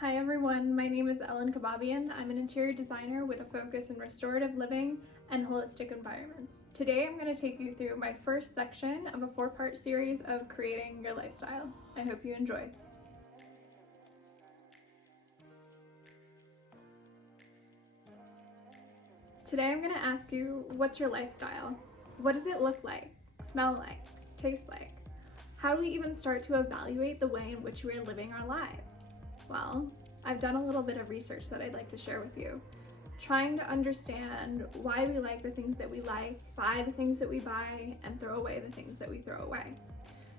Hi everyone, my name is Kebabian. I'm an interior designer with a focus in restorative living and holistic environments. Today I'm going to take you through my first section of a 4-part series of creating your lifestyle. I hope you enjoy. Today I'm going to ask you, what's your lifestyle? What does it look like, smell like, taste like? How do we even start to evaluate the way in which we are living our lives? Well, I've done a little bit of research that I'd like to share with you, trying to understand why we like the things that we like, buy the things that we buy, and throw away the things that we throw away.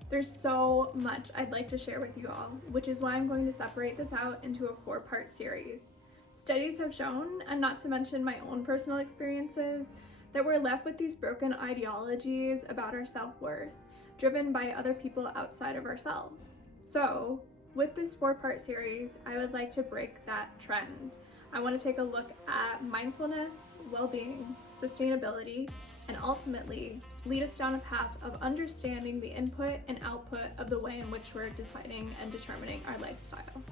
There's so much I'd like to share with you all, which is why I'm going to separate this out into a 4-part series. Studies have shown, and not to mention my own personal experiences, that we're left with these broken ideologies about our self-worth, driven by other people outside of ourselves. So, with this 4-part series, I would like to break that trend. I want to take a look at mindfulness, well-being, sustainability, and ultimately lead us down a path of understanding the input and output of the way in which we're deciding and determining our lifestyle.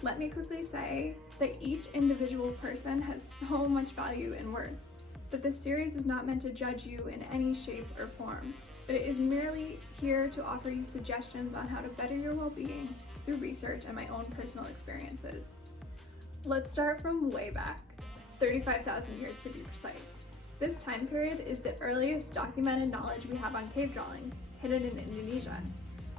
Let me quickly say that each individual person has so much value and worth, that this series is not meant to judge you in any shape or form, but it is merely here to offer you suggestions on how to better your well-being through research and my own personal experiences. Let's start from way back, 35,000 years to be precise. This time period is the earliest documented knowledge we have on cave dwellings, hidden in Indonesia.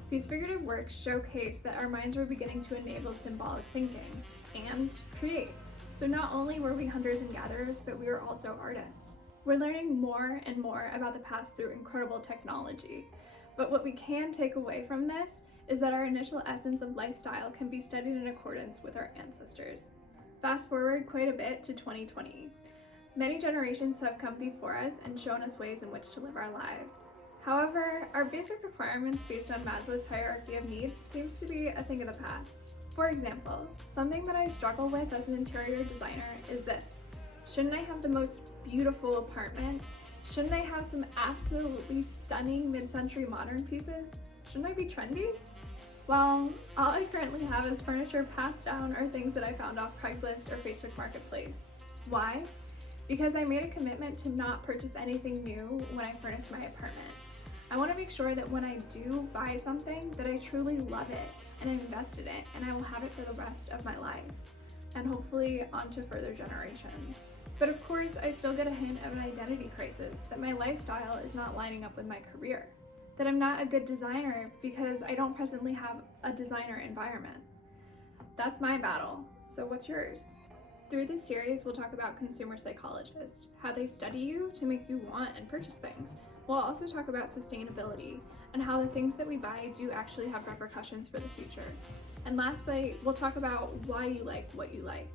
These figurative works showcase that our minds were beginning to enable symbolic thinking and create. So not only were we hunters and gatherers, but we were also artists. We're learning more and more about the past through incredible technology. But what we can take away from this is that our initial essence of lifestyle can be studied in accordance with our ancestors. Fast forward quite a bit to 2020. Many generations have come before us and shown us ways in which to live our lives. However, our basic requirements based on Maslow's hierarchy of needs seems to be a thing of the past. For example, something that I struggle with as an interior designer is this. Shouldn't I have the most beautiful apartment? Shouldn't I have some absolutely stunning mid-century modern pieces? Shouldn't I be trendy? Well, all I currently have is furniture passed down or things that I found off Craigslist or Facebook Marketplace. Why? Because I made a commitment to not purchase anything new when I furnished my apartment. I want to make sure that when I do buy something that I truly love it and invest in it, and I will have it for the rest of my life, and hopefully onto further generations. But of course, I still get a hint of an identity crisis that my lifestyle is not lining up with my career, that I'm not a good designer because I don't presently have a designer environment. That's my battle, so what's yours? Through this series, we'll talk about consumer psychologists, how they study you to make you want and purchase things. We'll also talk about sustainability and how the things that we buy do actually have repercussions for the future. And lastly, we'll talk about why you like what you like.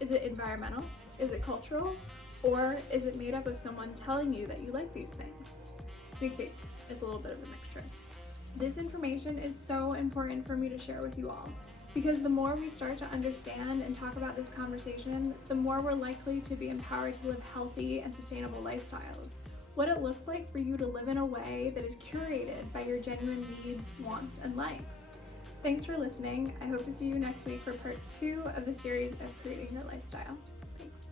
Is it environmental? Is it cultural? Or is it made up of someone telling you that you like these things? Sneak peek, it's a little bit of a mixture. This information is so important for me to share with you all, because the more we start to understand and talk about this conversation, the more we're likely to be empowered to live healthy and sustainable lifestyles. What it looks like for you to live in a way that is curated by your genuine needs, wants, and likes. Thanks for listening. I hope to see you next week for part 2 of the series of creating your lifestyle. Thanks.